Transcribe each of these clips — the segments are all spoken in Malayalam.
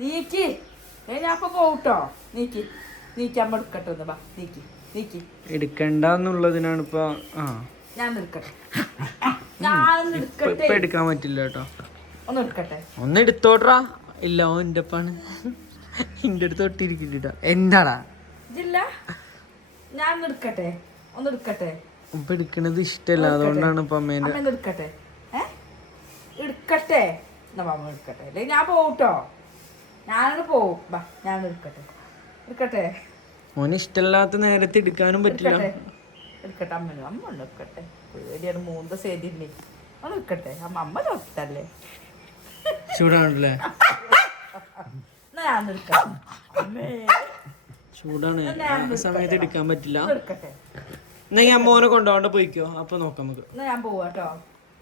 നീക്കി ഞാൻ അപ്പൊ പോട്ടോ. നീക്കി അമ്മ എടുക്കട്ടെ ഒന്ന്. ബാ നീക്കി എടുക്കണ്ടെന്നുള്ളതിനാണ് ഇപ്പൊ. ഞാൻ എടുക്കട്ടെ. ഞാനൊന്ന് എടുക്കട്ടെ. ഇപ്പൊ എടുക്കാൻ പറ്റില്ല കേട്ടോ. ഒന്ന് എടുക്കട്ടെ. ഒന്ന് എടുത്തോട്രാ. ഇല്ല ഓ എന്റെ അപ്പാണ് ഇന്റെ അടുത്ത് തൊട്ടിരിക്കില്ല. എന്താടാ ഇല്ല, ഞാൻ എടുക്കട്ടെ. ഒന്ന് എടുക്കട്ടെ. ഇപ്പൊ എടുക്കണത് ഇഷ്ടല്ല, അതുകൊണ്ടാണ് ഇപ്പൊ അമ്മേന്റെ. എടുക്കട്ടെ. എടുക്കട്ടെ എന്നാ അമ്മ എടുക്കട്ടെ. അല്ലെങ്കിൽ ഞാൻ പോട്ടോ. ഞാനത് പോവും. ബാ ഞാൻ എടുക്കട്ടെ. മോന് ഇഷ്ടല്ലാത്ത നേരത്തെ എടുക്കാനും പറ്റില്ല. എടുക്കട്ടെ. അമ്മ എടുക്കട്ടെ. പേടിയാണ് 3 ദിവസം എഴുതില്ലേ. ഒന്ന് എടുക്കട്ടെ. അമ്മ നോക്കിട്ടല്ലേ ചൂടാണല്ലേ. ഞാൻ എടുക്കട്ടെ. ചൂടാണ്, സമയത്ത് എടുക്കാൻ പറ്റില്ല. എന്നാ ഞാൻ മോനെ കൊണ്ടുപോകണ്ട പോയിക്കോ. അപ്പൊ നോക്കാം നമുക്ക്. ഞാൻ പോവാട്ടോ.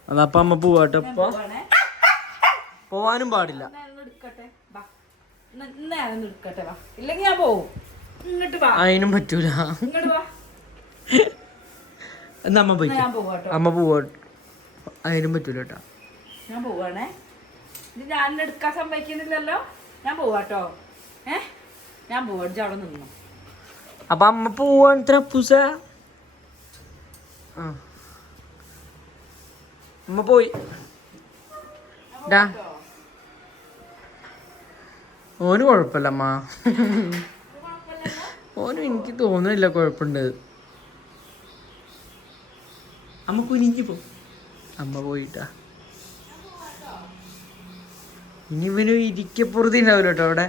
അതപ്പൊ അമ്മ പോവാട്ടോ. ഇപ്പൊ പോവാനും പാടില്ല. ഇല്ലെങ്കിൽ ഞാൻ പോവും. ഇങ്ങോട്ട് വാ. അതിനും പറ്റൂല. ഇങ്ങോട്ട് വാ. എന്നാ അമ്മ പോയി. അമ്മ പോവാട്ടോ. അതിനും പറ്റൂല കേട്ടോ. ഞാൻ പോവാണേ. ഇത് ഞാൻ എടുക്കാൻ സമ്മതിക്കുന്നില്ലല്ലോ. ഞാൻ പോവാട്ടോ. ഞാൻ പോവാ. അവിടെ നിന്നു. അപ്പൊ അമ്മ പോവാൻ ഇത്ര പൂസ. അമ്മ പോയി. ഓന് കൊഴപ്പല്ല അമ്മ. ഓനും എനിക്ക് തോന്നുന്നില്ല കുഴപ്പമുണ്ട്. അമ്മ കുനിഞ്ഞു പോ. അമ്മ പോയിട്ടാ. ഇനി ഇവന് ഇരിക്കപ്പുറത്തി ഉണ്ടാവില്ല കേട്ടോ അവിടെ.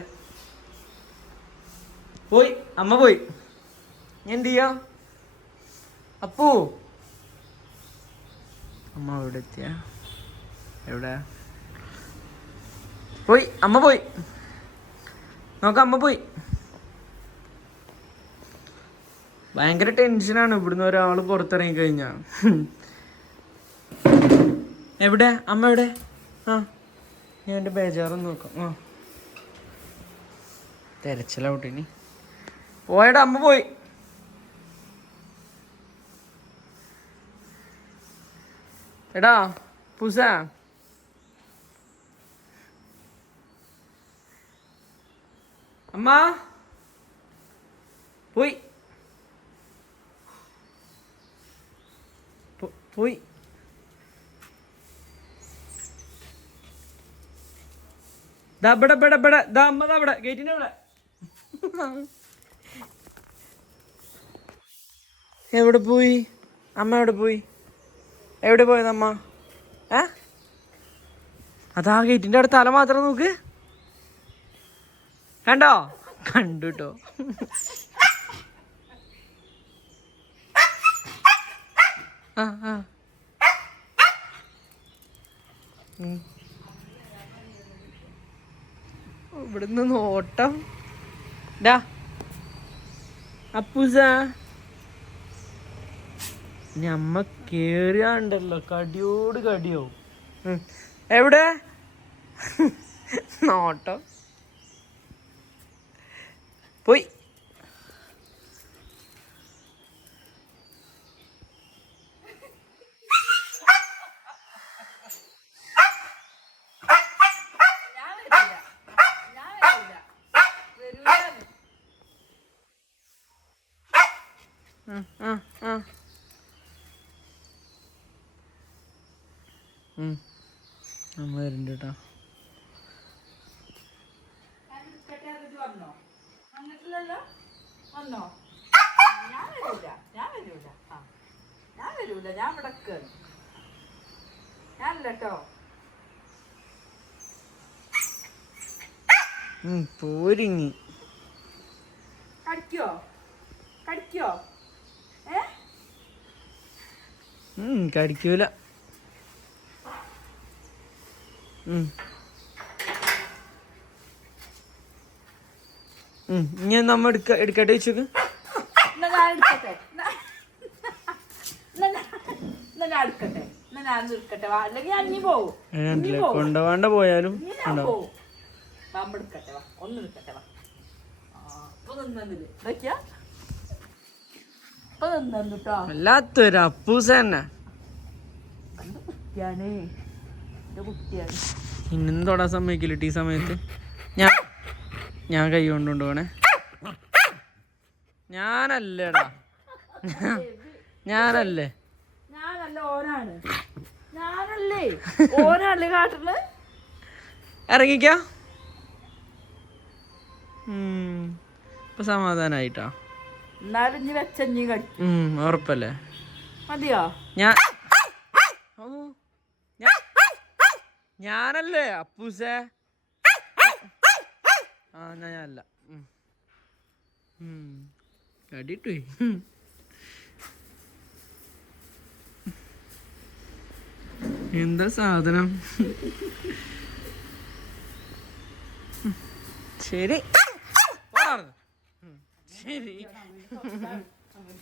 പോയി അമ്മ പോയി. എന്ത് ചെയ്യാ അപ്പൂ? അമ്മ എവിടെ എത്തിയ? എവിടെ പോയി? അമ്മ പോയി. നോക്കാം, അമ്മ പോയി. ഭയങ്കര ടെൻഷനാണ് ഇവിടുന്ന് ഒരാൾ പുറത്തിറങ്ങി കഴിഞ്ഞാ. എവിടെ അമ്മ എവിടെ? ഞാൻ എൻ്റെ ബേജാറൊന്ന് നോക്കാം. തെരച്ചിലോട്ട് ഇനി പോയടാ. അമ്മ പോയി. എടാ പൂസ, അമ്മ പോയി. പോയി. അമ്മ അവിടെ ഗേറ്റിന്റെ അവിടെ. എവിടെ പോയി അമ്മ? എവിടെ പോയി? എവിടെ പോയതമ്മ? അതാ ഗേറ്റിന്റെ അവിടെ തല മാത്രം നോക്ക്. കണ്ടോ? കണ്ടു കേട്ടോ. ഇവിടുന്ന് നോട്ടം. അപ്പൂസ ഞമ്മ കേറിയാണ്ടല്ലോ കടിയോട് കടിയാവും. എവിടെ നോട്ടം? പോയി. അമ്മ വരുന്നുണ്ട് കേട്ടോ. പോരിങ്ങി കടിക്കോ? കടിക്കൂല. ഇനി നമ്മ എടുക്കട്ടെ വെച്ചോക്ക്. കൊണ്ടുപോകാണ്ട പോയാലും വല്ലാത്തൊരു അപ്പൂസ തന്നെ. ഇന്നും തൊടാൻ സമ്മതിക്കില്ല ഈ സമയത്ത്. ഞാൻ കൈ കൊണ്ട് കൊണ്ടുപോണേ. ഞാനല്ലേടാ, ഞാനല്ലേ ഓനാണ്, ഞാനല്ലേ ഓനല്ലേ കാട്ടുന്നത്. ഇറങ്ങിക്കോ. ഇപ്പൊ സമാധാനായിട്ടാ. എന്നാലും ഇനി വെച്ചഞ്ഞി കടിക്കും. ഉറപ്പല്ലേ? മതിയോ? ഞാനല്ലേ അപ്പൂസേ? ഞാനല്ല. കടിട്ടു. എന്താ സാധനം? ശരി ശരി.